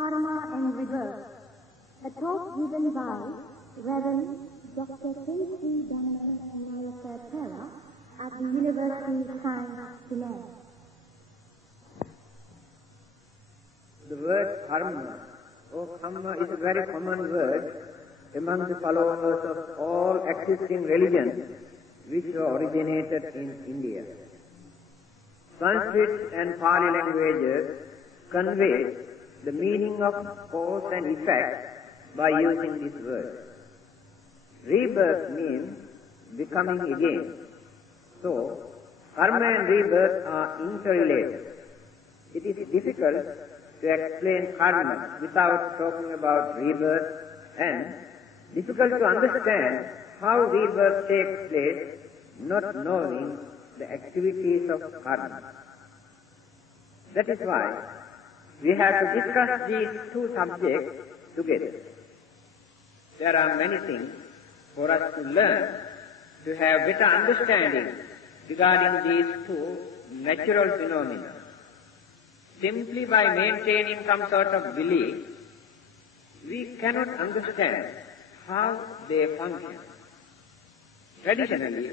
Karma and Rebirth, a talk given by Reverend Dr. K.C. Dhammapanayaka at the University of Science, Chennai. The word karma or karma is a very common word among the followers of all existing religions which were originated in India. Sanskrit and Pali languages convey the meaning of cause and effect by using this word. Rebirth means becoming again. So, karma and rebirth are interrelated. It is difficult to explain karma without talking about rebirth, and difficult to understand how rebirth takes place not knowing the activities of karma. That is why we have to discuss these two subjects together. There are many things for us to learn to have better understanding regarding these two natural phenomena. Simply by maintaining some sort of belief, we cannot understand how they function. Traditionally,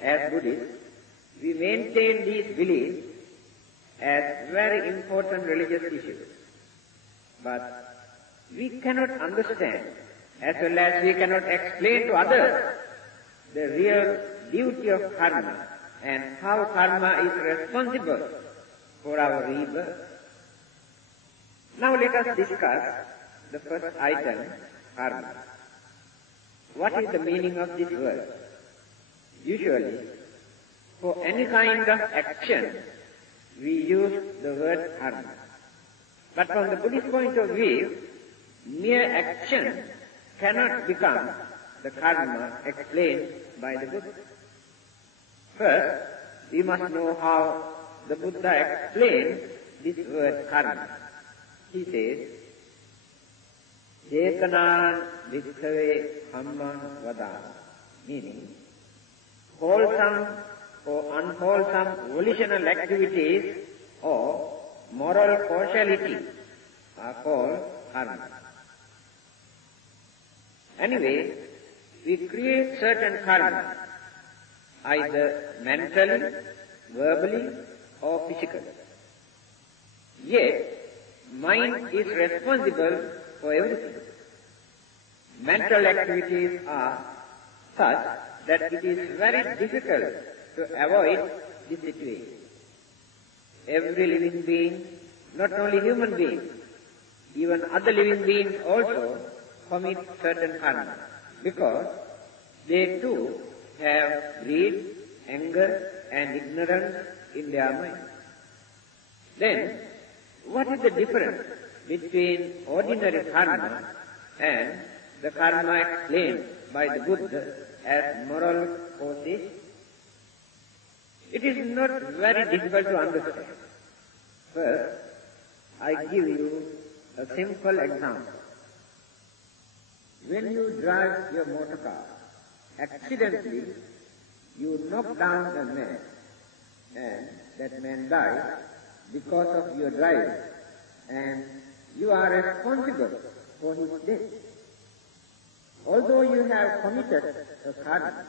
as Buddhists, we maintain these beliefs as very important religious issues. But we cannot understand, as well as we cannot explain to others, the real duty of karma and how karma is responsible for our rebirth. Now let us discuss the first item, karma. What is the meaning of this word? Usually, for any kind of action, we use the word karma. But from the Buddhist point of view, mere action cannot become the karma explained by the Buddha. First, we must know how the Buddha explained this word karma. He says, Cetanan Bhikkhave Kamman Vadana, meaning wholesome or unwholesome volitional activities or moral causality are called karma. Anyway, we create certain karma, either mentally, verbally, or physically. Yet, mind is responsible for everything. Mental activities are such that it is very difficult to avoid this situation. Every living being, not only human beings, even other living beings also commit certain karma, because they too have greed, anger, and ignorance in their mind. Then, what is the difference between ordinary karma and the karma explained by the Buddha as moral causes? It is not very difficult to understand. First, I give you a simple example. When you drive your motor car, accidentally you knock down a man, and that man dies because of your driving, and you are responsible for his death. Although you have committed a karma,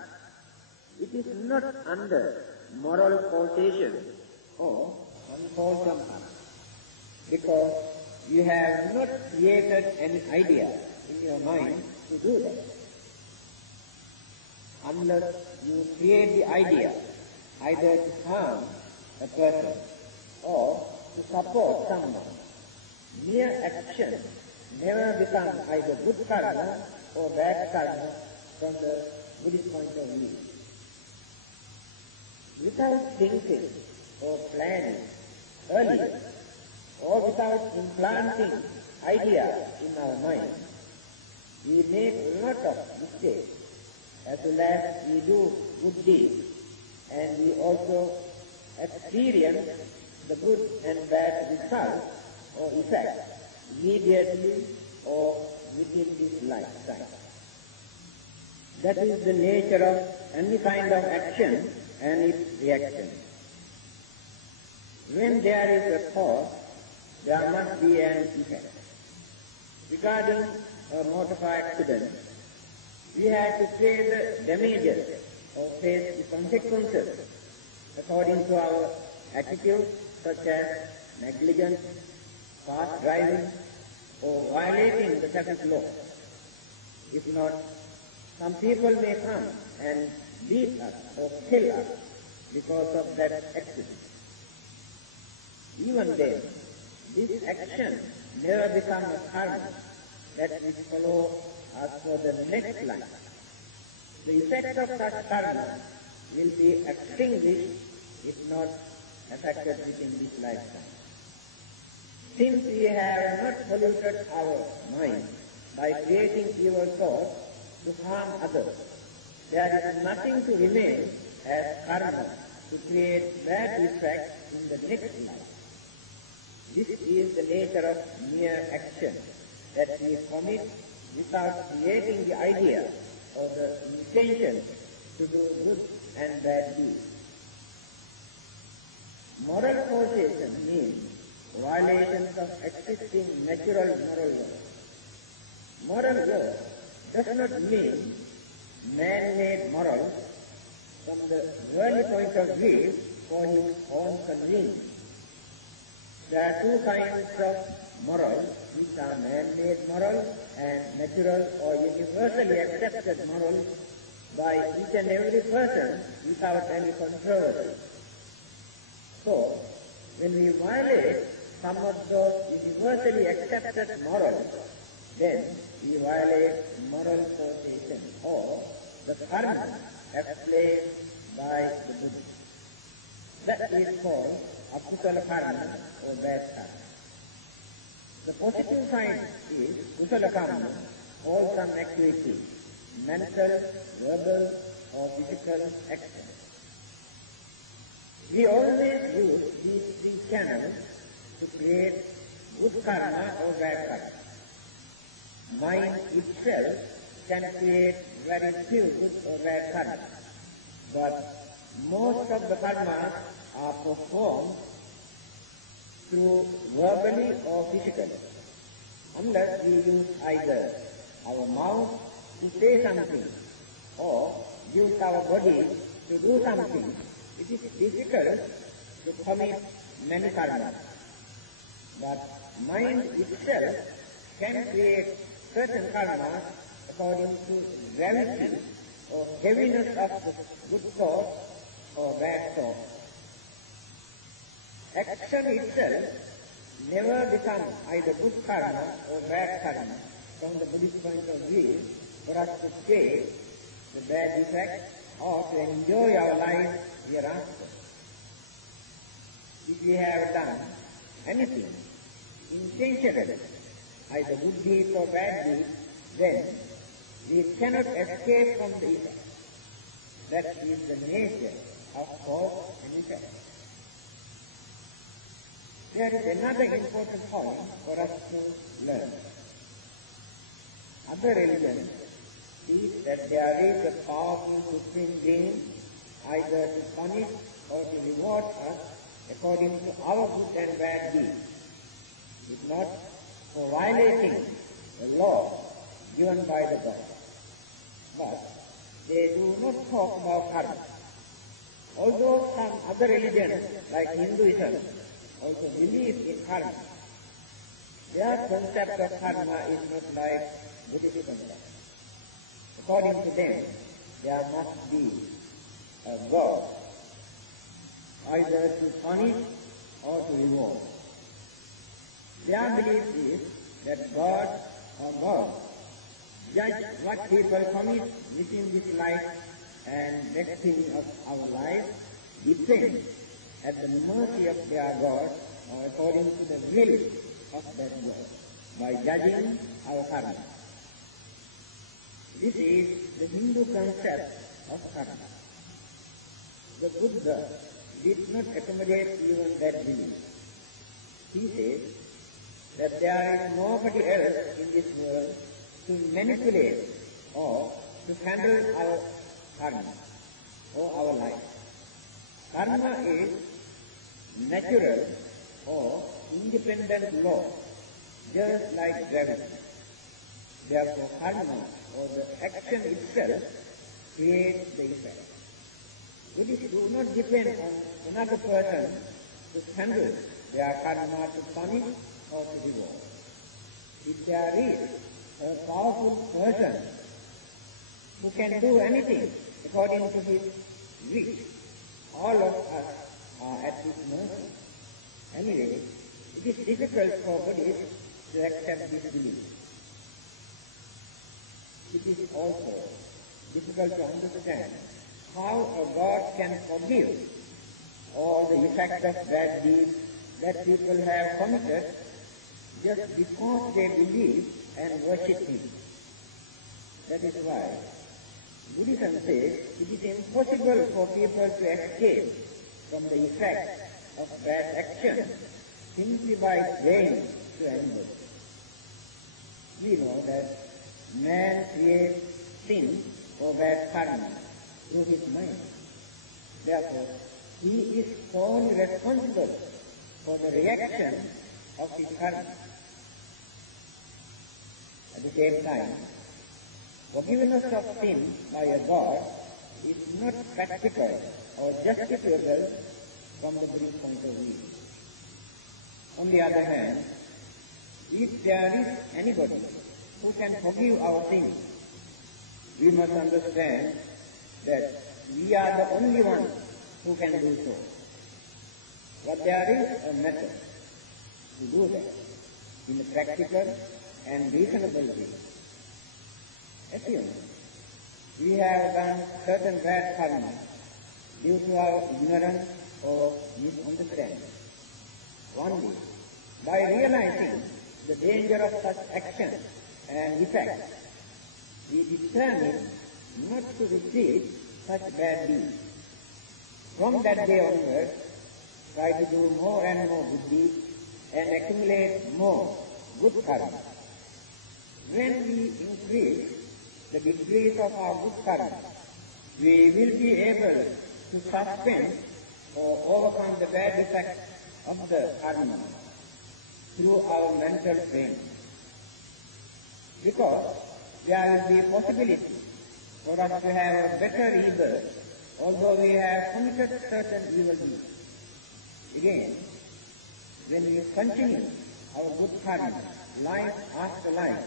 it is not under moral causation or unwholesome karma, because you have not created any idea in your mind to do that. Unless you create the idea either to harm a person or to support someone, mere action never becomes either good karma or bad karma from the Buddhist point of view. Without thinking or planning earlier, or without implanting ideas in our mind, we make a lot of mistakes, as well as we do good deeds, and we also experience the good and bad results or effects immediately or within this lifetime. That is the nature of any kind of action and its reaction. When there is a cause, there must be an effect. regarding a motor car accident, we have to pay the damages or face the consequences according to our attitude, such as negligence, fast driving, or violating the traffic law. If not, some people may come and beat us or kill us because of that accident. Even then, this action never becomes a karma that will follow us for the next life. The effect of such karma will be extinguished if not affected within this lifetime. Since we have not polluted our mind by creating evil thoughts to harm others, there is nothing to remain as karma to create bad effects in the next life. This is the nature of mere action, that we commit without creating the idea or the intention to do good and bad deeds. Moral causation means violations of existing natural moral law. Moral law does not mean man-made morals from the worldly point of view for his own convenience. There are two kinds of morals, which are man-made morals and natural or universally accepted morals by each and every person without any controversy. So, when we violate some of those universally accepted morals, then we violate moral causation or the karma explained by the Buddha. That is called akusala karma or bad karma. The positive side is kusala karma, wholesome activity, mental, verbal or physical action. We always use these three channels to create good karma or bad karma. Mind itself can create very few good or bad karma, but most of the karmas are performed through verbally or physically, unless we use either our mouth to say something or use our body to do something. It is difficult to commit many karmas, but mind itself can create certain karmas according to gravity or heaviness of the good thought or bad thought. Action itself never becomes either good karma or bad karma from the Buddhist point of view for us to pay the bad effect or to enjoy our life hereafter. If we have done anything intentionally, either good deeds or bad deeds, then we cannot escape from the effect. That is the nature of cause and effect. There is another important point for us to learn. Other religions teach that there is a powerful supreme being either to punish or to reward us according to our good and bad deeds, if not for violating the law given by the God. But they do not talk about karma. Although some other religions, like Hinduism, also believe in karma, their concept of karma is not like Buddhist concept. According to them, there must be a God, either to punish or to reward. Their belief is that God or God judge what people commit within this life and destiny of our life depends at the mercy of their God or according to the will of that God by judging our karma. This is the Hindu concept of karma. The Buddha did not accommodate even that belief. He says that there is nobody else in this world to manipulate or to handle our karma or our life. Karma is natural or independent law, just like gravity. Therefore, karma, or the action itself, creates the effect. Buddhists do not depend on another person to handle their karma, to punish or to reward. If there is a powerful person who can do anything according to his wish, all of us are at his mercy. Anyway, it is difficult for Buddhists to accept this belief. It is also difficult to understand how a God can forgive all the effects of bad deeds that people have committed just because they believe and worship Him. That is why Buddhism says it is impossible for people to escape from the effect of bad action simply by praying to anybody. We know that man creates sin or bad karma through his mind. Therefore, he is solely responsible for the reaction of his karma. At the same time, forgiveness of sin by a God is not practical or justifiable from the Buddhist point of view. On the other hand, if there is anybody who can forgive our sins, we must understand that we are the only ones who can do so. But there is a method to do that in a practical and reasonable way. Assume we have done certain bad karma due to our ignorance or misunderstanding. One day, by realizing the danger of such action and effect, we determine not to repeat such bad deeds. From that day onwards, try to do more and more good deeds and accumulate more good karma. When we increase the degrees of our good karma, we will be able to suspend or overcome the bad effects of the karma through our mental training. Because there will be possibility for us to have a better rebirth, although we have committed certain evil deeds. Again, when we continue our good karma, life after life,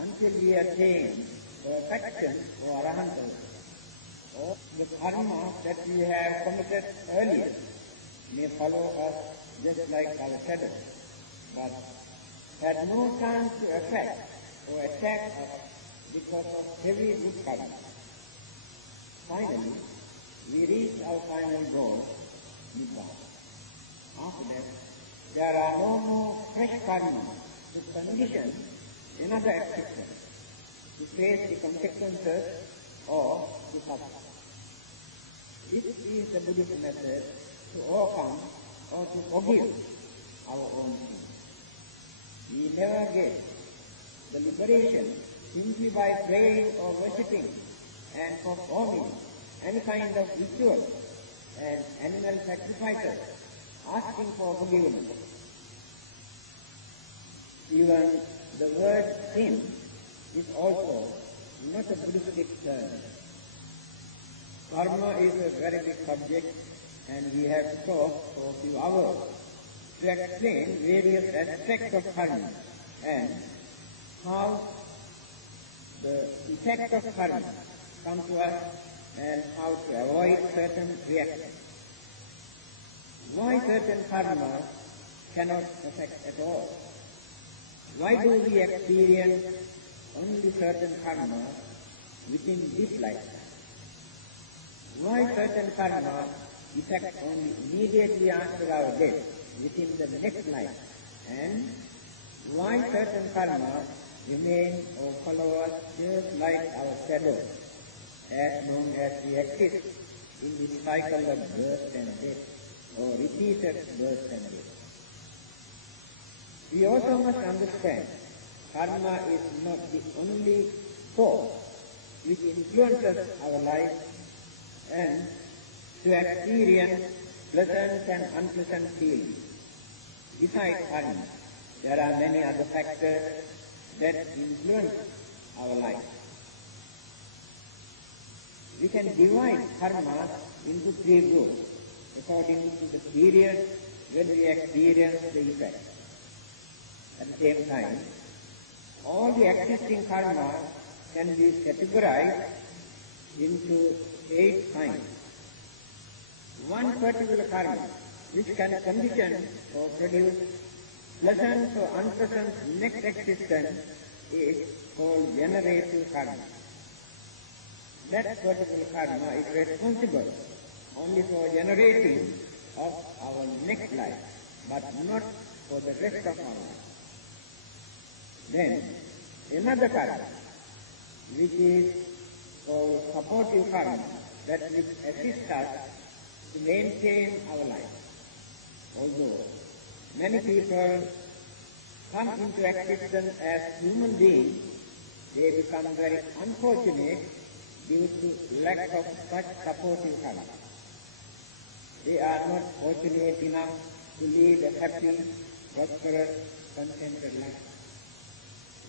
until we attain perfection or arahanta, or the karma that we have committed earlier may follow us just like our shadow, but had no chance to affect or attack us because of heavy good karma. Finally, we reach our final goal, Nibbana. After that, there are no more fresh karma to condition another acceptance, to face the consequences or to suffer. This is the Buddhist method to overcome or to forgive our own sins. We never get the liberation simply by praying or worshipping and performing any kind of ritual and animal sacrifices, asking for forgiveness. Even the word sin is also not a Buddhistic term. Karma is a very big subject, and we have to talk for a few hours to explain various aspects of karma and how the effects of karma come to us and how to avoid certain reactions. Why certain karma cannot affect at all? Why do we experience only certain karma within this lifetime? Why certain karma affect only immediately after our death, within the next life? And why certain karma remain or follow us just like our shadow, as long as we exist in the cycle of birth and death, or repeated birth and death? We also must understand karma is not the only force which influences our life and to experience pleasant and unpleasant feelings. Besides karma, there are many other factors that influence our life. We can divide karma into three groups according to the period when we experience the effect. At the same time, all the existing karma can be categorized into 8 kinds. One particular karma which can condition or produce pleasant or unpleasant next existence is called generative karma. That particular karma is responsible only for generating of our next life, but not for the rest of our life. Then, another karma, which is called supportive karma, that will assist us to maintain our life. Although many people come into existence as human beings, they become very unfortunate due to lack of such supportive karma. They are not fortunate enough to lead a happy, prosperous, contented life.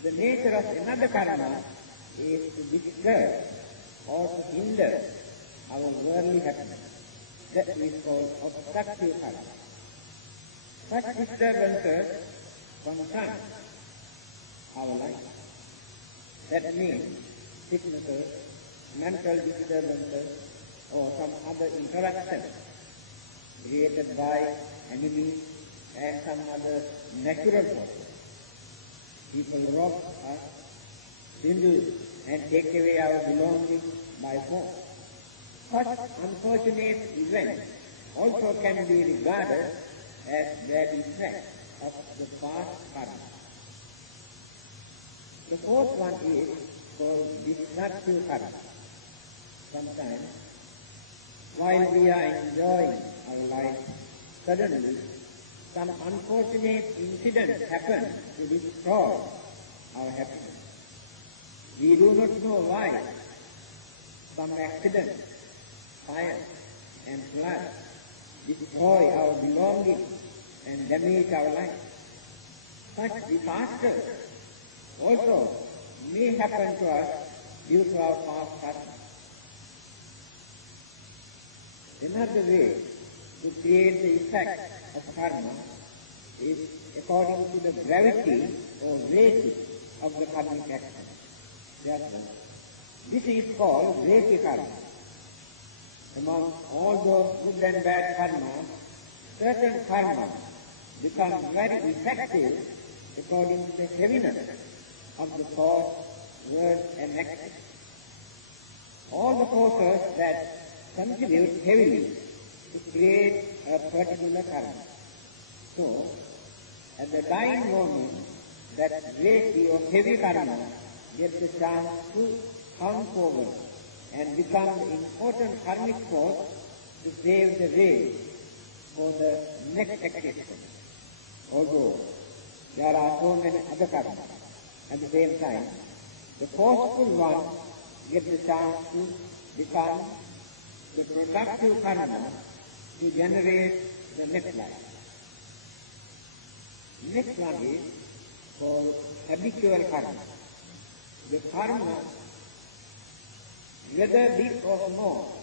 The nature of another karma is to disturb or to hinder our worldly happiness. That is called obstructive karma. Such disturbances confront our life. That means sicknesses, mental disturbances, or some other interruption created by enemies and some other natural forces. People rob us, swindle, and take away our belongings by force. Such unfortunate events also can be regarded as bad effects of the past karma. The fourth one is called disruptive karma. Sometimes, while we are enjoying our life, suddenly some unfortunate incident happens to destroy our happiness. We do not know why. Some accident, fire, and flood destroy our belongings and damage our life. Such disasters also may happen to us due to our past karma. Another way to create the effect of karma is according to the gravity or weight of the karmic action. Therefore, this is called weighty karma. Among all those good and bad karma, certain karma becomes very effective according to the heaviness of the thought, word, and action. All the forces that contribute heavily to create a particular karma. So, at the dying moment, that weighty or heavy karma gets the chance to come forward and become the important karmic force to pave the way for the next existence. Although there are so many other karmas, at the same time, the forceful one gets the chance to become the productive karma to generate the next life. Next one is called habitual karma. The karma, whether big or small,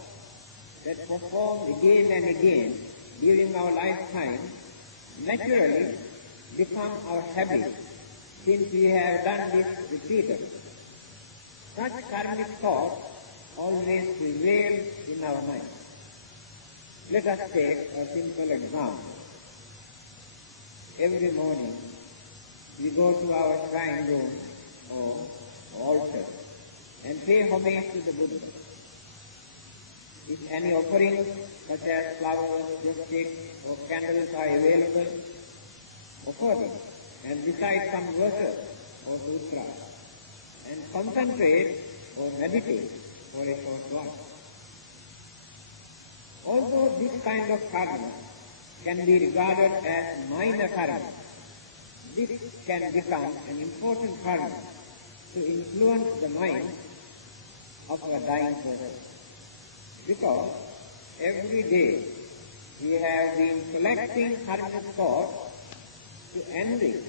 that performed again and again during our lifetime, naturally become our habit since we have done this repeatedly. Such karmic thoughts always prevail in our mind. Let us take a simple example. Every morning we go to our shrine room or altar and pay homage to the Buddha. If any offerings such as flowers, sticks, or candles are available, offer them and recite some verses or sutras and concentrate or meditate for a short while. Although this kind of karma can be regarded as minor karma, this can become an important karma to influence the mind of a dying person. Because every day we have been collecting karmic thoughts to enrich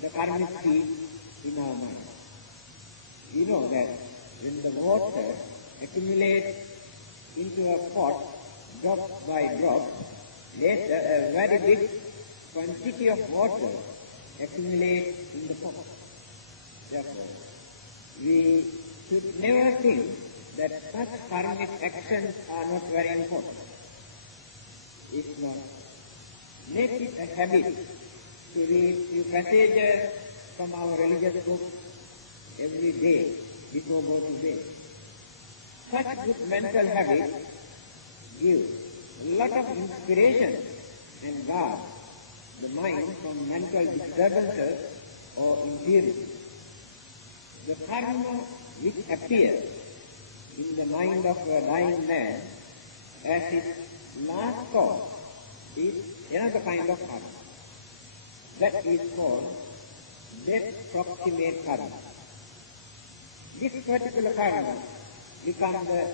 the karmic seed in our mind. We know that when the water accumulates into a pot, drop by drop, later a very big quantity of water accumulates in the pot. Therefore, we should never think that such karmic actions are not very important. If not, make it a habit to read few passages from our religious books every day before going to bed. Such good mental habits give a lot of inspiration and guard the mind from mental disturbances or impurity. The karma which appears in the mind of a dying man as his last thought is another kind of karma. That is called death proximate karma. This particular karma becomes the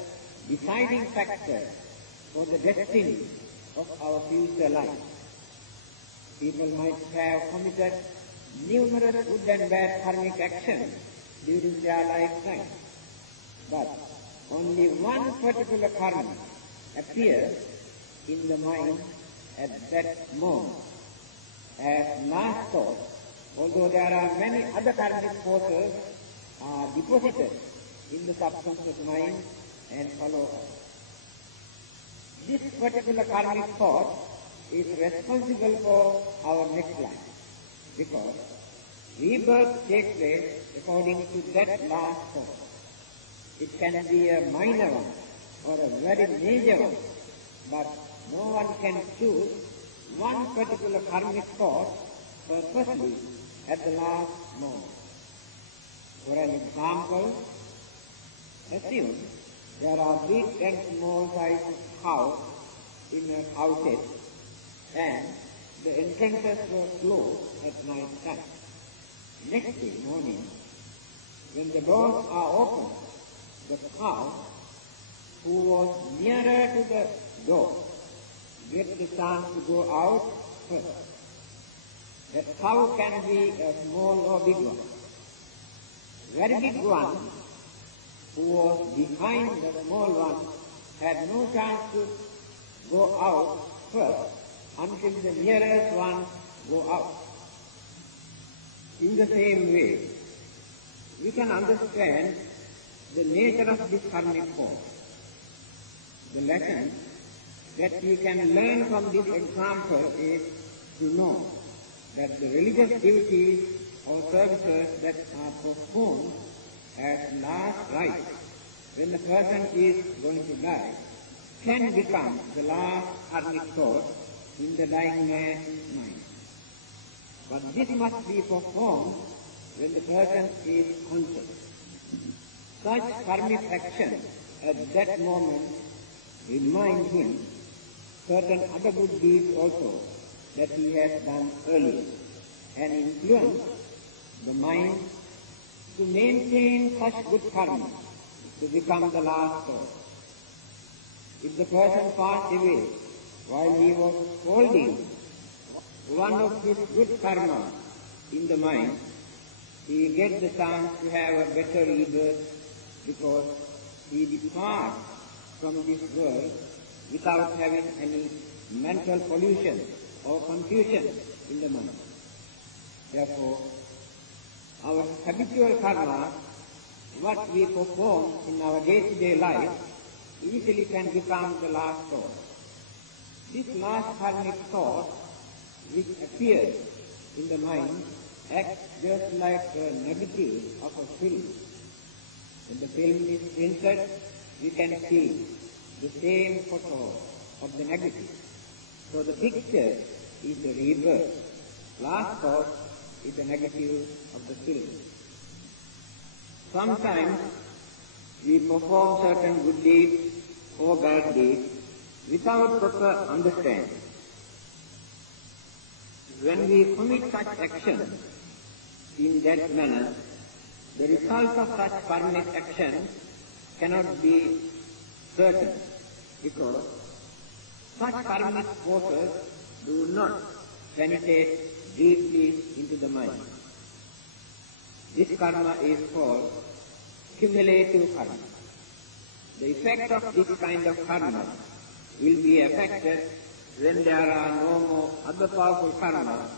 deciding factor for the destiny of our future life. People might have committed numerous good and bad karmic actions during their lifetime, but only one particular karma appears in the mind at that moment as last thought, although there are many other karmic forces are deposited in the subconscious mind and follow us. This particular karmic thought is responsible for our next life, because rebirth takes place according to that last thought. It can be a minor one or a very major one, but no one can choose one particular karmic thought purposely at the last moment. For an example, assume there are big and small sized cows in a cow shed, and the entrances were closed at night time. Next day morning, when the doors are open, the cow who was nearer to the door gets the chance to go out first. That cow can be a small or big one. Very big one who was behind the small one had no chance to go out first until the nearest one go out. In the same way, we can understand the nature of this karmic force. The lesson that we can learn from this example is to know that the religious duties or services that are performed as last rites when the person is going to die can become the last karmic thought in the dying man's mind. But this must be performed when the person is conscious. Such karmic action at that moment remind him certain other good deeds also that he has done earlier, and influence the mind to maintain such good karma to become the last thought. If the person passed away while he was holding one of his good karma in the mind, he gets the chance to have a better rebirth, because he departs from this world without having any mental pollution or confusion in the mind. Therefore, our habitual karma, what we perform in our day-to-day life, easily can become the last thought. This last karmic thought, which appears in the mind, acts just like a negative of a film. When the film is printed, we can see the same photo of the negative. So the picture is the rebirth. Last thought is the negative of the film. Sometimes we perform certain good deeds or bad deeds without proper understanding. When we commit such actions in that manner, the result of such karmic action cannot be certain, because such karmic forces do not penetrate deeply into the mind. This karma is called cumulative karma. The effect of this kind of karma will be affected when there are no more other powerful karma,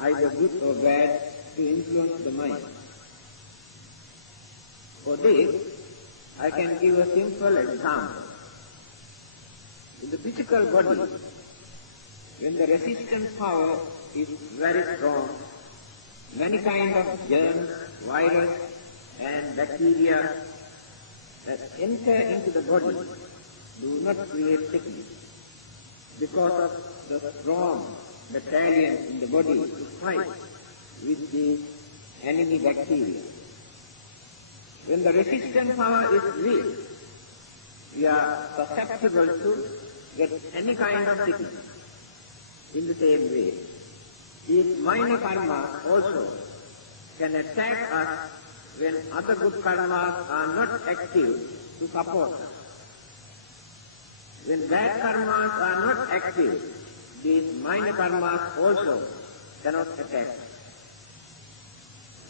either good or bad, to influence the mind. For this, I can give a simple example. In the physical body, when the resistance power is very strong, many kinds of germs, virus, and bacteria that enter into the body do not create sickness because of the strong battalion in the body to fight with the enemy bacteria. When the resistance power is weak, we are susceptible to get any kind of sickness. In the same way, these minor karmas also can attack us when other good karmas are not active to support us. When bad karmas are not active, these minor karmas also cannot attack us.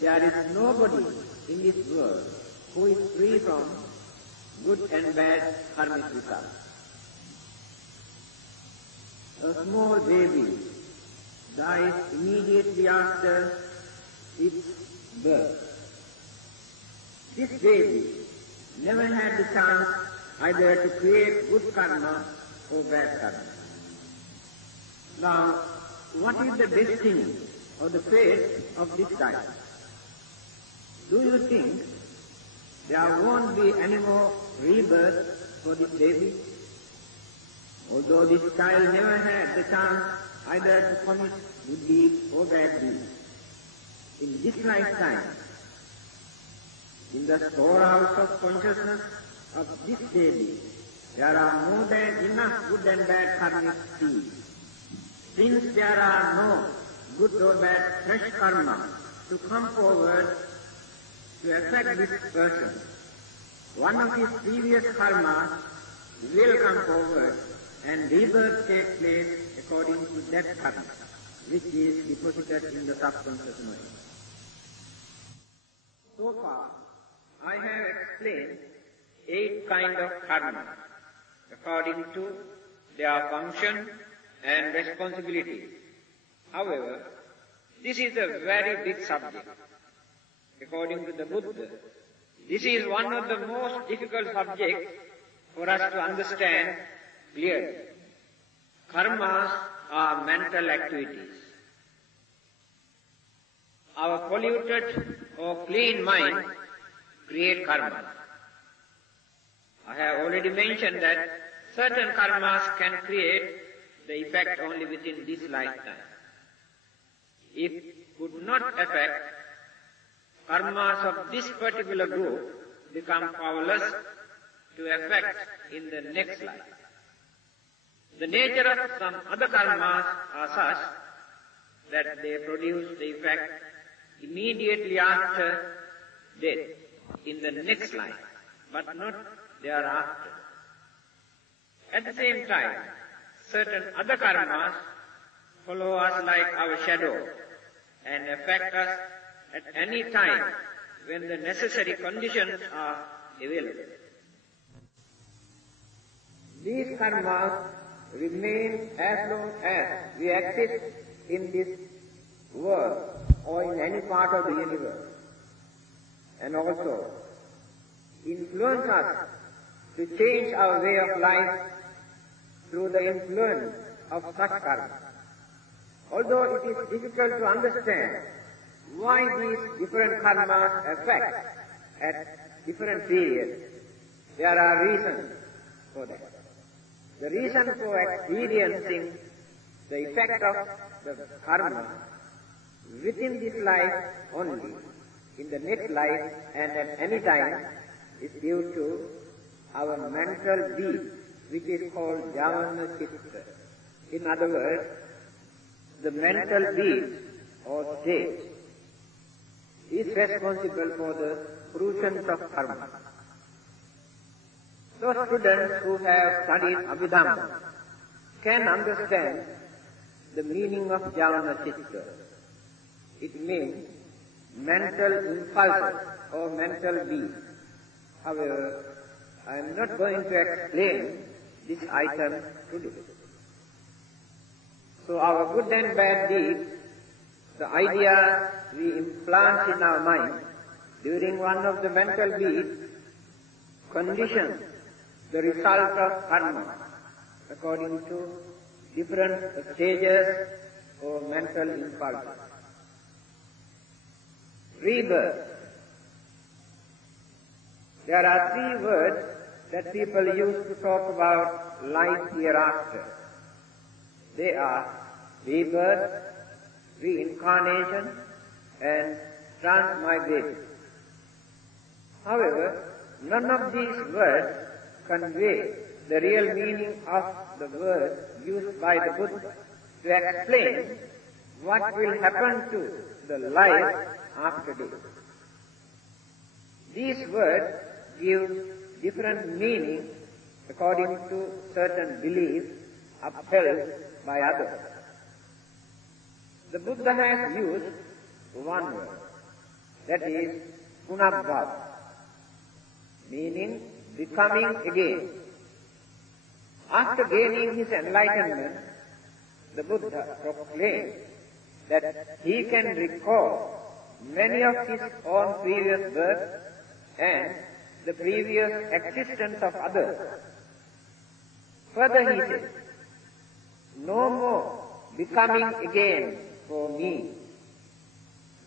There is nobody in this world who is free from good and bad karmic results. A small baby dies immediately after its birth. This baby never had the chance either to create good karma or bad karma. Now, what is the destiny or the fate of this child? Do you think there won't be any more rebirth for this baby? Although this child never had the chance either to commit good deeds or bad deeds, in this lifetime, in the storehouse of consciousness of this baby, there are more than enough good and bad karmic seeds. Since there are no good or bad fresh karma to come forward to affect this person, one of his previous karmas will come forward and rebirth takes place according to that karma, which is deposited in the subconscious mind. So far, I have explained 8 kinds of karma according to their function and responsibility. However, this is a very big subject. According to the Buddha, this is one of the most difficult subjects for us to understand clearly. Karmas are mental activities. Our polluted or clean mind create karma. I have already mentioned that certain karmas can create the effect only within this lifetime. It could not affect, karmas of this particular group become powerless to affect in the next life. The nature of some other karmas are such that they produce the effect immediately after death in the next life, but not thereafter. At the same time, certain other karmas follow us like our shadow and affect us at any time when the necessary conditions are available. These karmas remain as long as we exist in this world or in any part of the universe, and also influence us to change our way of life through the influence of such karma. Although it is difficult to understand why these different karmas affect at different periods, there are reasons for that. The reason for experiencing the effect of the karma within this life only, in the next life and at any time, is due to our mental being, which is called Javana Chitta. In other words, the mental being or state is responsible for the fruitions of karma. Those students who have studied Abhidhamma can understand the meaning of Javana Chitta. It means mental impulses or mental being. However, I am not going to explain this item today. So our good and bad deeds, the idea we implant in our mind during one of the mental beats, conditions the result of karma according to different stages or mental impulses. Rebirth. There are three words that people use to talk about life hereafter. They are rebirth, reincarnation, and transmigration. However, none of these words convey the real meaning of the word used by the Buddha to explain what will happen to the life after death. These words give different meaning according to certain beliefs upheld by others. The Buddha has used one word, that is punabhava, meaning becoming again. After gaining his enlightenment, the Buddha proclaimed that he can recall many of his own previous births and the previous existence of others. Further he said, no more becoming again for me.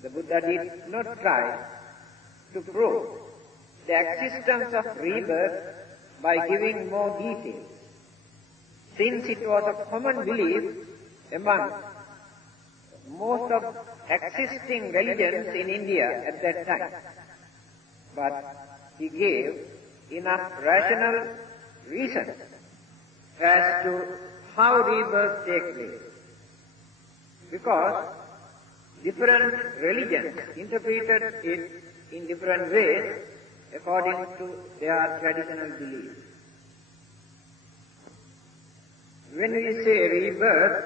The Buddha did not try to prove the existence of rebirth by giving more details, since it was a common belief among most of existing religions in India at that time. But he gave enough rational reason as to how rebirth takes place, because different religions interpreted it in different ways according to their traditional beliefs. When we say rebirth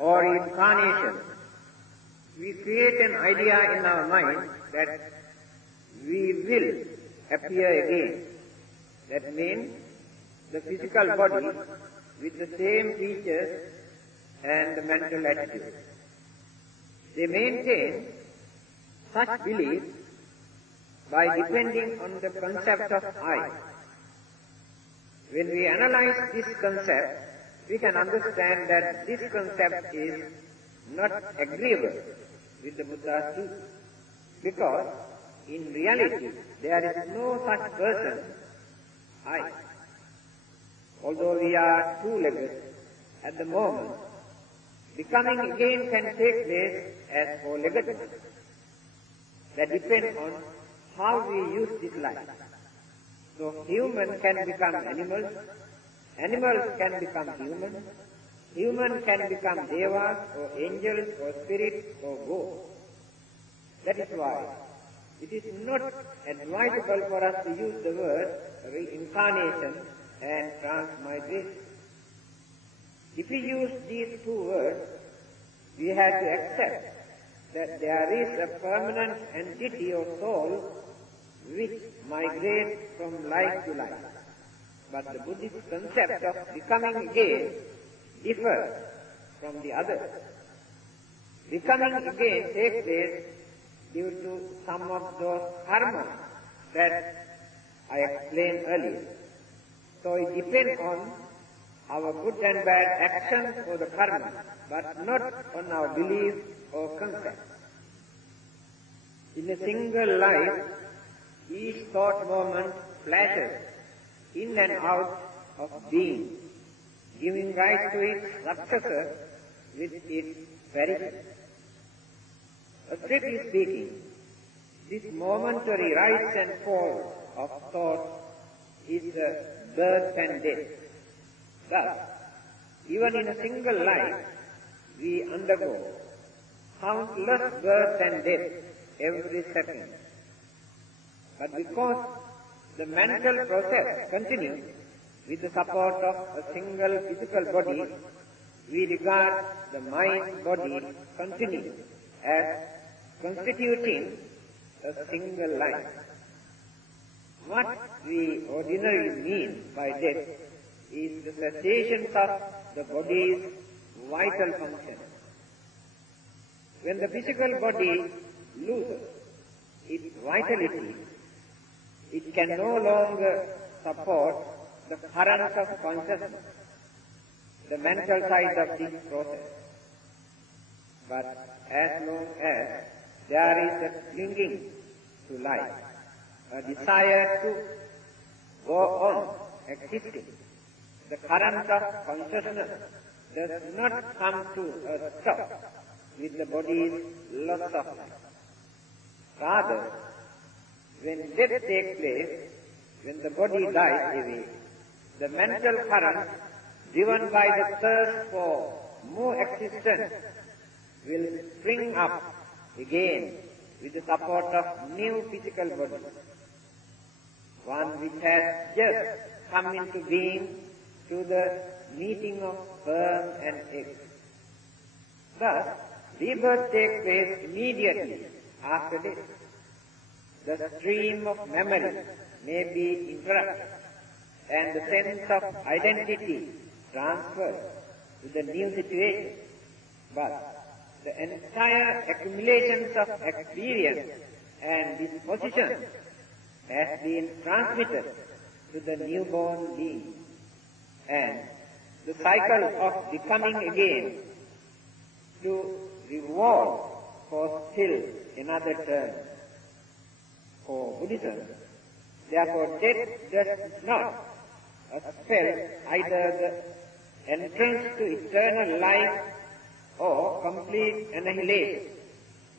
or incarnation, we create an idea in our mind that we will appear again. That means the physical body with the same features and the mental attitude. They maintain such beliefs by depending on the concept of I. When we analyze this concept, we can understand that this concept is not agreeable with the Buddha's truth, because in reality there is no such person, I. Although we are two-legged at the moment, becoming again can take place as four-legged. That depends on how we use this life. So human can become animals, animals can become human, human can become devas or angels or spirits or ghosts. That is why it is not advisable for us to use the word reincarnation and transmigration. If we use these two words, we have to accept that there is a permanent entity or soul which migrates from life to life. But the Buddhist concept of becoming again differs from the others. Becoming again takes place due to some of those karmas that I explained earlier. So it depends on our good and bad actions or the karma, but not on our beliefs or concepts. In a single life, each thought moment flashes in and out of being, giving rise to its successor with its perishes. Strictly speaking, this momentary rise and fall of thought is the birth and death. Thus, even in a single life, we undergo countless birth and death every second. But because the mental process continues with the support of a single physical body, we regard the mind-body continuum as constituting a single life. What we ordinarily mean by death is the cessation of the body's vital function. When the physical body loses its vitality, it can no longer support the current of consciousness, the mental side of this process. But as long as there is a clinging to life, a desire to go on existing, the current of consciousness does not come to a stop with the body's loss of life. Rather, when death takes place, when the body dies away, the mental current driven by the thirst for more existence will spring up again with the support of new physical body, one which has just come into being through the meeting of sperm and egg. Thus, rebirth takes place immediately after death. The stream of memory may be interrupted and the sense of identity transferred to the new situation, but the entire accumulations of experience and disposition has been transmitted to the newborn being, and the cycle of becoming again to revolve for still another turn. For Buddhism, therefore, death does not spell either the entrance to eternal life or complete annihilation.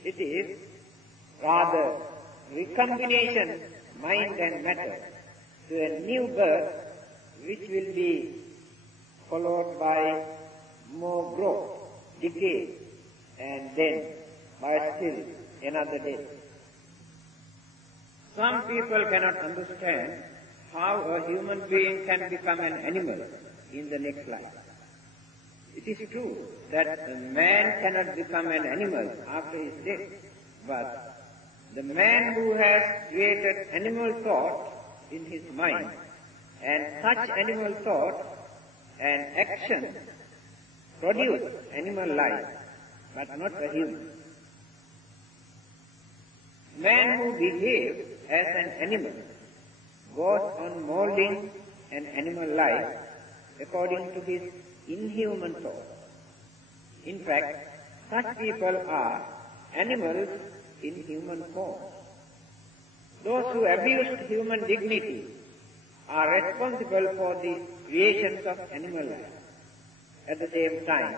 It is rather recombination, mind and matter, to a new birth which will be followed by more growth, decay, and then by still another death. Some people cannot understand how a human being can become an animal in the next life. It is true that a man cannot become an animal after his death, but the man who has created animal thought in his mind, and such animal thought and action produce animal life, but not a human. Man who behaves as an animal goes on molding an animal life according to his inhuman thought. In fact, such people are animals in human form. Those who abused human dignity are responsible for the creations of animal life. At the same time,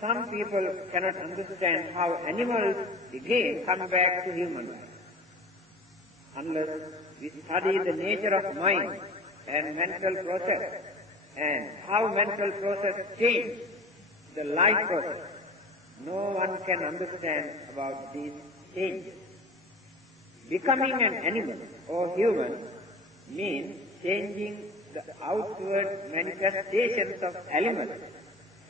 some people cannot understand how animals again come back to human life. Unless we study the nature of mind and mental process and how mental process change the life process, no one can understand about these changes. Becoming an animal or human means changing the outward manifestations of elements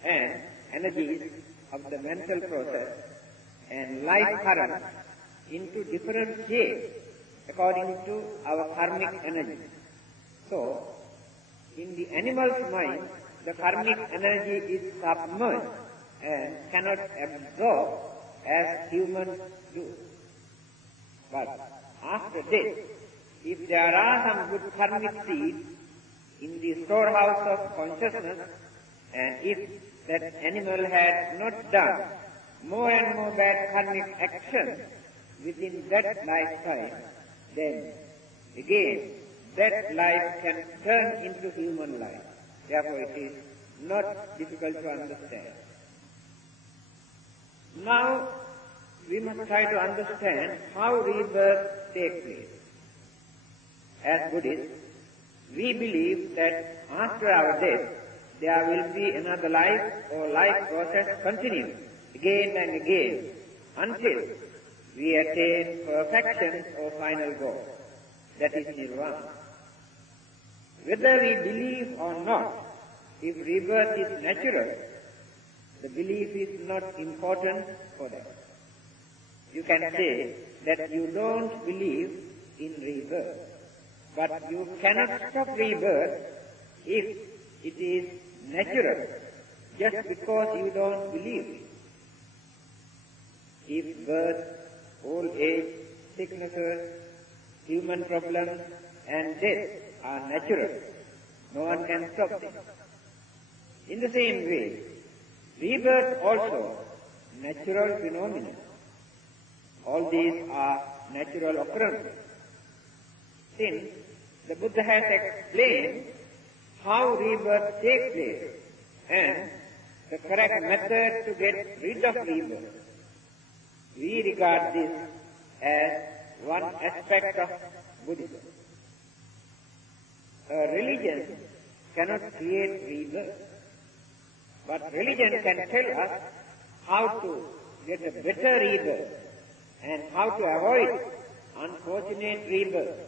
and energies of the mental process and life current into different shapes according to our karmic energy. So, in the animal's mind, the karmic energy is submerged and cannot absorb as humans do. But after death, if there are some good karmic seeds in the storehouse of consciousness, and if that animal had not done more and more bad karmic action within that lifetime, then again that life can turn into human life. Therefore it is not difficult to understand. Now we must try to understand how rebirth takes place. As Buddhists, we believe that after our death there will be another life or life process continuing again and again until we attain perfection or final goal. That is nirvana. Whether we believe or not, if rebirth is natural, the belief is not important for that. You can say that you don't believe in rebirth, But you cannot stop rebirth if it is natural, just because you don't believe. If birth, old age, sicknesses, human problems and death are natural, no one can stop them. In the same way, rebirth also natural phenomena. All these are natural occurrences. Since the Buddha has explained how rebirth takes place and the correct method to get rid of rebirth, we regard this as one aspect of Buddhism. A religion cannot create rebirth, but religion can tell us how to get a better rebirth and how to avoid unfortunate rebirth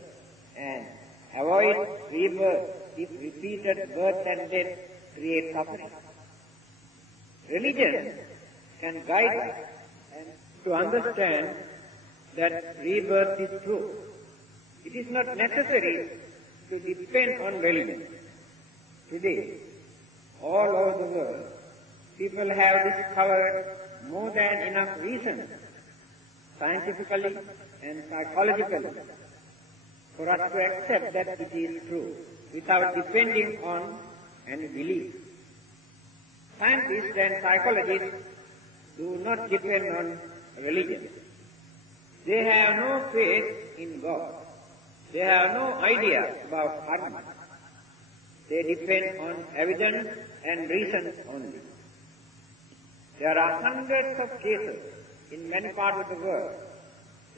and avoid rebirth if repeated birth and death create suffering. Religion can guide us and to understand that rebirth is true. It is not necessary to depend on religion. Today, all over the world, people have discovered more than enough reasons, scientifically and psychologically, for us to accept that it is true, without depending on any belief. Scientists and psychologists do not depend on religion. They have no faith in God. They have no idea about karma. They depend on evidence and reason only. There are hundreds of cases in many parts of the world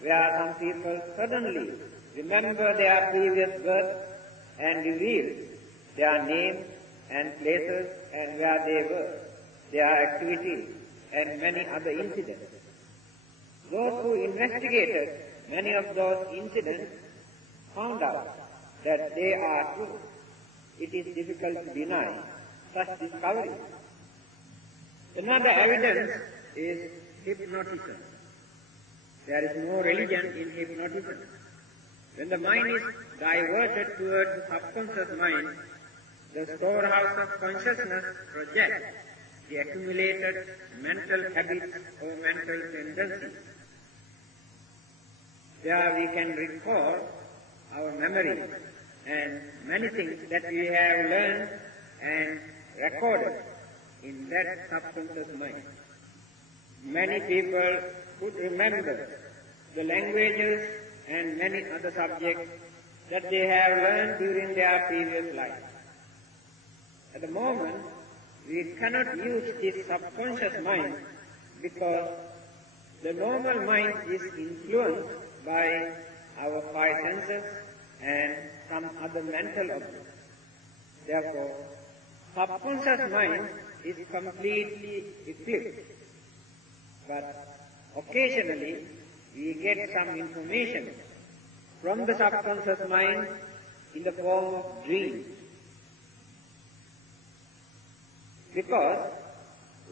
where some people suddenly remember their previous birth and reveal their names and places and where they were, their activities and many other incidents. Those who investigated many of those incidents found out that they are true. It is difficult to deny such discoveries. Another evidence is hypnotism. There is no religion in hypnotism. When the mind is diverted towards the subconscious mind, the storehouse of consciousness projects the accumulated mental habits or mental tendencies. There we can recall our memory and many things that we have learned and recorded in that subconscious mind. Many people could remember the languages and many other subjects that they have learned during their previous life. At the moment, we cannot use this subconscious mind because the normal mind is influenced by our five senses and some other mental objects. Therefore, subconscious mind is completely eclipsed. But occasionally, we get some information from the subconscious mind in the form of dreams. Because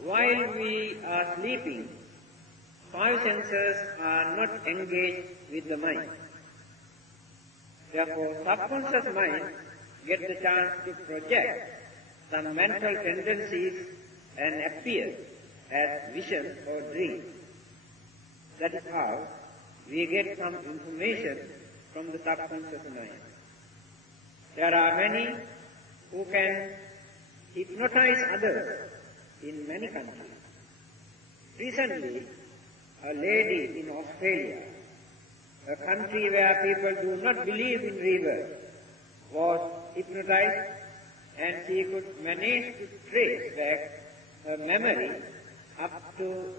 while we are sleeping, five senses are not engaged with the mind. Therefore, subconscious mind gets the chance to project some mental tendencies and appear as visions or dreams. That is how we get some information from the subconscious mind. There are many who can hypnotize others in many countries. Recently, a lady in Australia, a country where people do not believe in rebirth, was hypnotized and she could manage to trace back her memory up to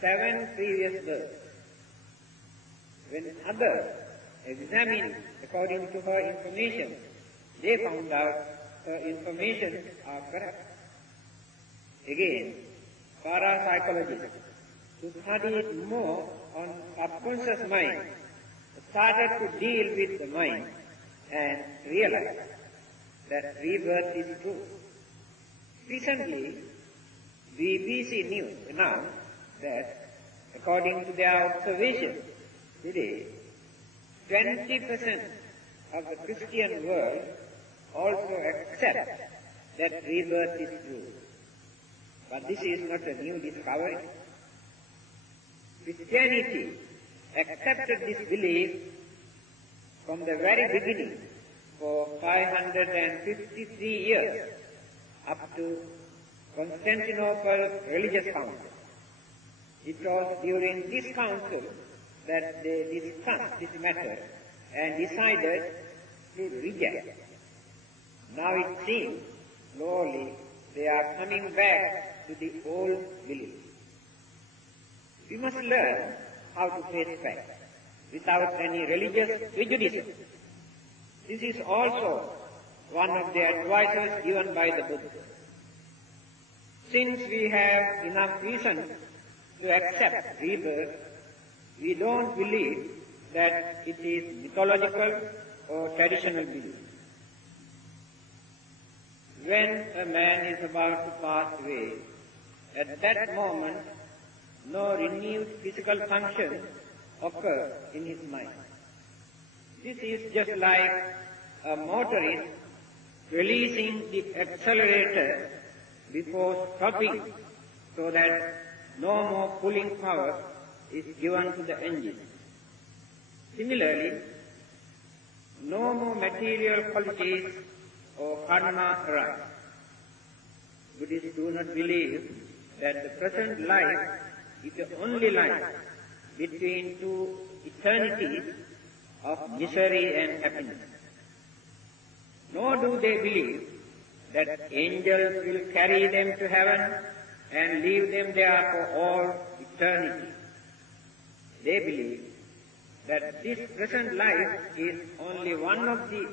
7 previous births. When others examined according to her information, they found out her information are correct. Again, parapsychologists who studied more on subconscious mind started to deal with the mind and realized that rebirth is true. Recently, BBC News announced that according to their observations today, 20% of the Christian world also accept that rebirth is true. But this is not a new discovery. Christianity accepted this belief from the very beginning for 553 years up to Constantinople Religious Council. It was during this council that they discussed this matter and decided to reject. Now it seems slowly they are coming back to the old belief. We must learn how to face facts without any religious prejudice. This is also one of the advices given by the Buddha. Since we have enough reason to accept rebirth, we don't believe that it is mythological or traditional belief. When a man is about to pass away, at that moment, no renewed physical function occurs in his mind. This is just like a motorist releasing the accelerator before stopping so that no more pulling power is given to the engine. Similarly, no more material qualities or karma arise. Buddhists do not believe that the present life is the only life between two eternities of misery and happiness. Nor do they believe that angels will carry them to heaven and leave them there for all eternity. They believe that this present life is only one of the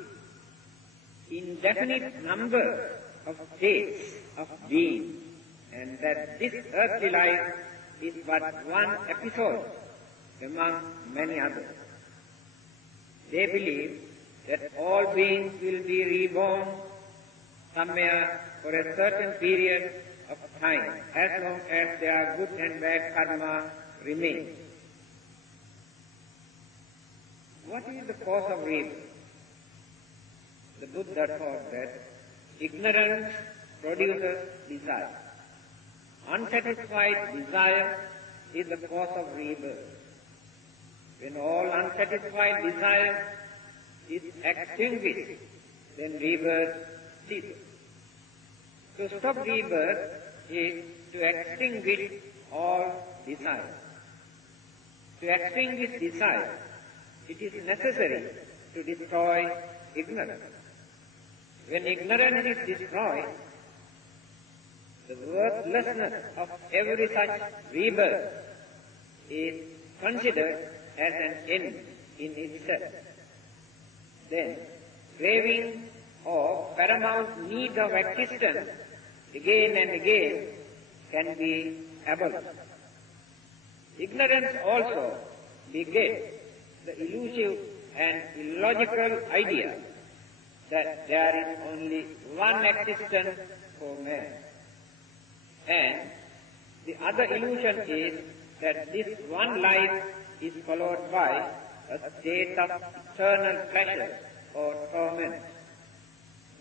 indefinite number of states of being, and that this earthly life is but one episode among many others. They believe that all beings will be reborn somewhere for a certain period of time, as long as their good and bad karma remains. What is the cause of rebirth? The Buddha taught that ignorance produces desire. Unsatisfied desire is the cause of rebirth. When all unsatisfied desire is extinguished, then rebirth ceases. To stop rebirth is to extinguish all desire. To extinguish desire, it is necessary to destroy ignorance. When ignorance is destroyed, the worthlessness of every such rebirth is considered as an end in itself. Then, craving or paramount need of existence again and again can be abolished. Ignorance also begets the elusive and illogical idea that there is only one existence for man. And the other illusion is that this one life is followed by a state of eternal pleasure or torment.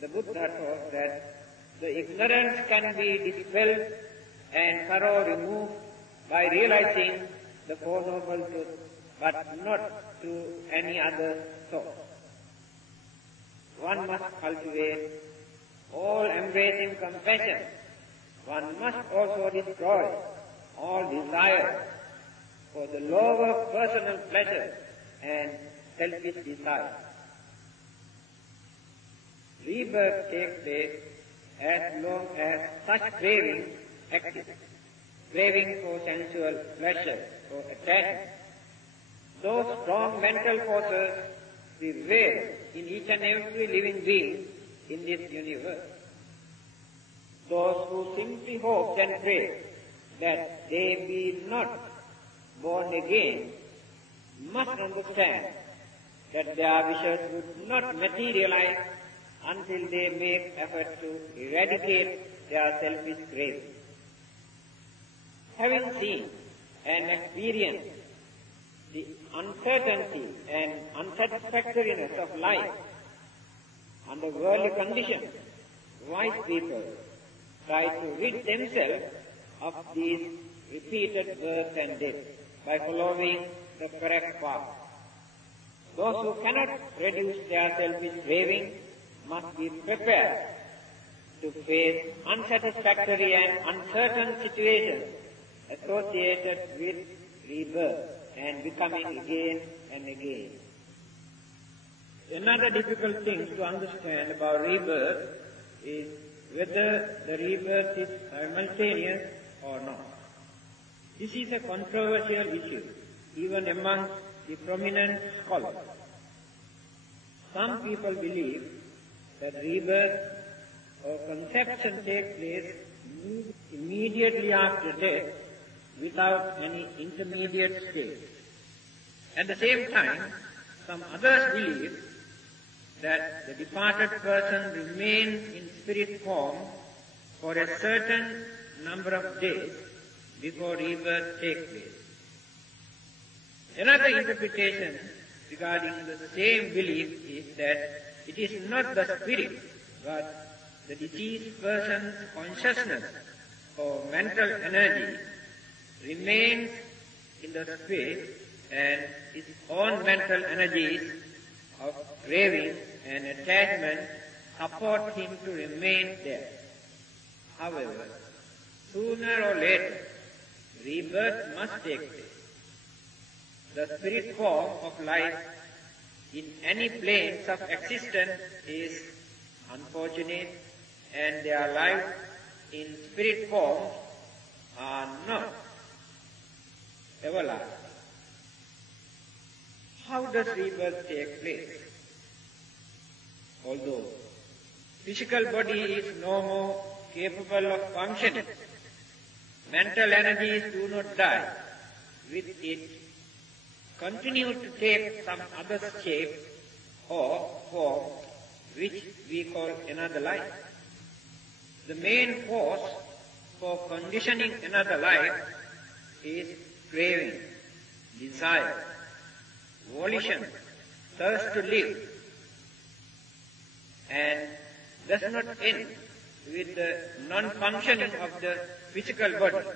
The Buddha taught that the ignorance can be dispelled and thoroughly removed by realizing the Four Noble Truths, but not through any other source. One must cultivate all-embracing compassion. One must also destroy all desire for the lower personal pleasure and selfish desire. Rebirth takes place as long as such craving exists. Craving for sensual pleasure or attachment. Those strong mental forces prevail in each and every living being in this universe. Those who simply hope and pray that they be not born again must understand that their wishes would not materialize until they make effort to eradicate their selfish craving. Having seen and experienced the uncertainty and unsatisfactoriness of life under worldly conditions, wise people try to rid themselves of these repeated births and deaths by following the correct path. Those who cannot reduce their selfish craving must be prepared to face unsatisfactory and uncertain situations associated with rebirth and becoming again and again. Another difficult thing to understand about rebirth is whether the rebirth is simultaneous or not. This is a controversial issue, even among the prominent scholars. Some people believe that rebirth or conception takes place immediately after death without any intermediate stage. At the same time, some others believe that the departed person remains in spirit form for a certain number of days before rebirth takes place. Another interpretation regarding the same belief is that it is not the spirit, but the deceased person's consciousness or mental energy remains in the spirit, and his own mental energies of craving and attachment support him to remain there. However, sooner or later, rebirth must take place. The spirit form of life in any planes of existence is unfortunate, and their lives in spirit form are not everlasting. How does rebirth take place? Although physical body is no more capable of functioning, mental energies do not die. With it, continue to take some other shape or form which we call another life. The main force for conditioning another life is craving, desire, volition, thirst to live, and does not end with the non-functioning of the physical body,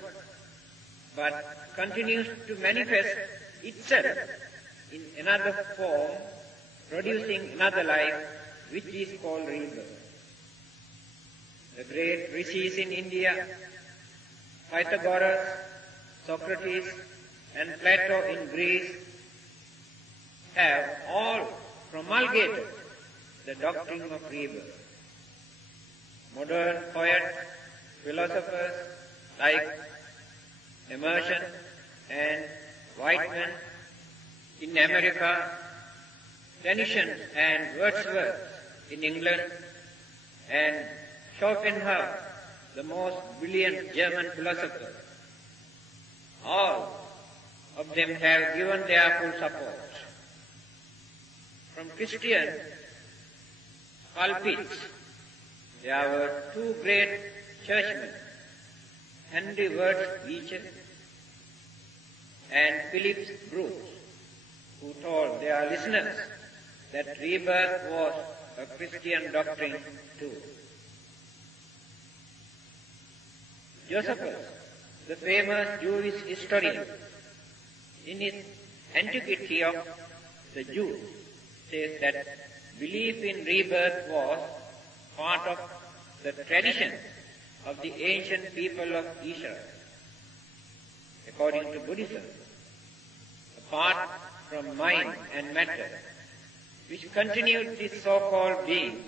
but continues to manifest itself in another form, producing another life, which is called rebirth. The great rishis in India, Pythagoras, Socrates, and Plato in Greece, have all promulgated the doctrine of rebirth. Modern poets, philosophers like Emerson and Whitman in America, Tennyson and Wordsworth in England, and Schopenhauer, the most brilliant German philosopher. All of them have given their full support. From Christian pulpits, there were two great churchmen, Henry Ward Beecher and Phillips Bruce, who told their listeners that rebirth was a Christian doctrine too. Josephus, the famous Jewish historian, in his Antiquity of the Jews, says that belief in rebirth was part of the tradition of the ancient people of Israel. According to Buddhism, apart from mind and matter, which continued this so-called being,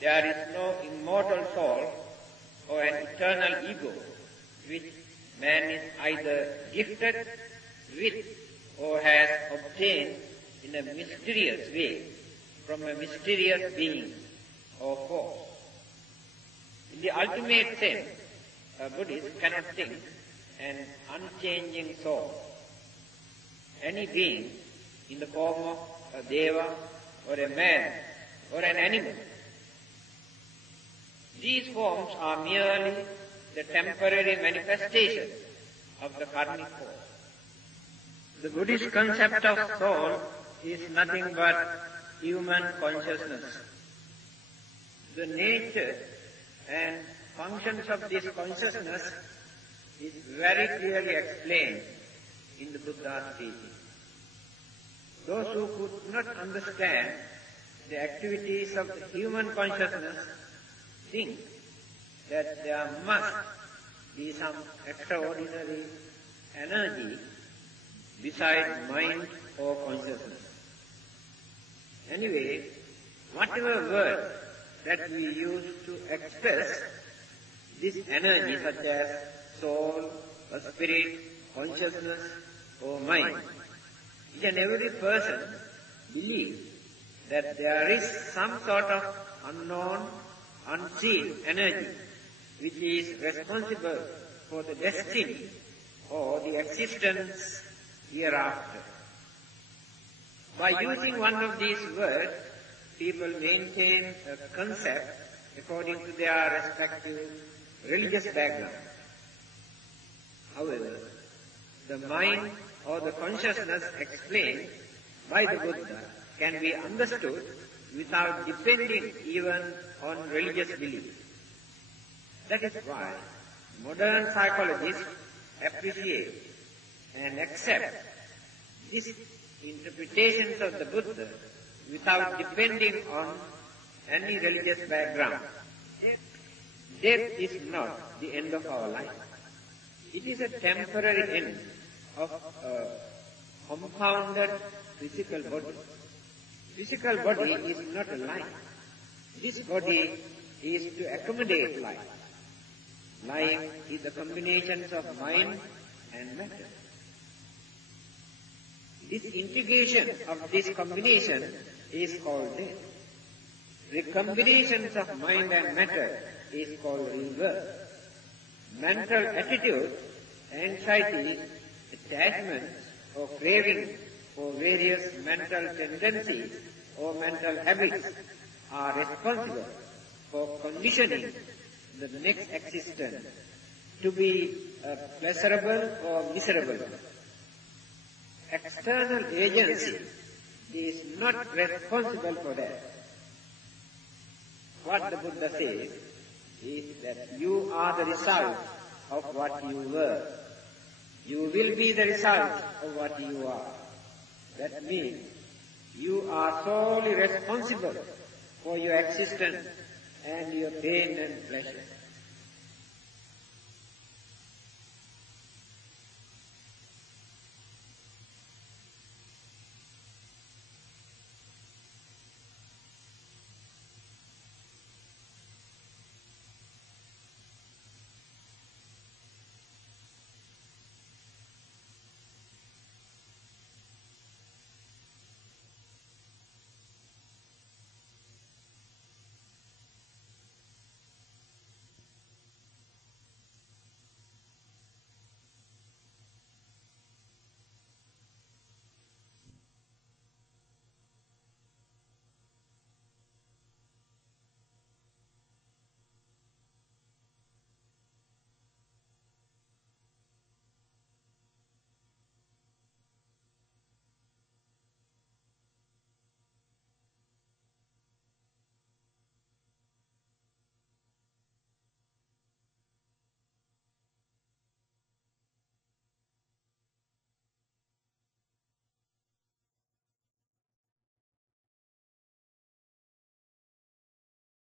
there is no immortal soul or an eternal ego, which man is either gifted with or has obtained in a mysterious way from a mysterious being or force. In the ultimate sense, a Buddhist cannot think an unchanging soul, any being in the form of a deva or a man or an animal. These forms are merely the temporary manifestation of the karmic force. The Buddhist concept of soul is nothing but human consciousness. The nature and functions of this consciousness is very clearly explained in the Buddha's teaching. Those who could not understand the activities of the human consciousness think that there must be some extraordinary energy beside mind or consciousness. Anyway, whatever word that we use to express this energy, such as soul, or spirit, consciousness, or mind, each and every person believes that there is some sort of unknown, unseen energy which is responsible for the destiny or the existence hereafter. By using one of these words, people maintain a concept according to their respective religious background. However, the mind or the consciousness explained by the Buddha can be understood without depending even on religious belief. That is why modern psychologists appreciate and accept these interpretations of the Buddha without depending on any religious background. Death is not the end of our life. It is a temporary end of a compounded physical body. Physical body is not a life. This body is to accommodate life. Life is the combinations of mind and matter. This integration of this combination is called death. Recombinations of mind and matter is called rebirth. Mental attitude, anxiety, attachments or craving for various mental tendencies or mental habits are responsible for conditioning the next existence to be a pleasurable or miserable. External agency is not responsible for that. What the Buddha says is that you are the result of what you were. You will be the result of what you are. That means you are solely responsible for your existence and your pain and pleasure.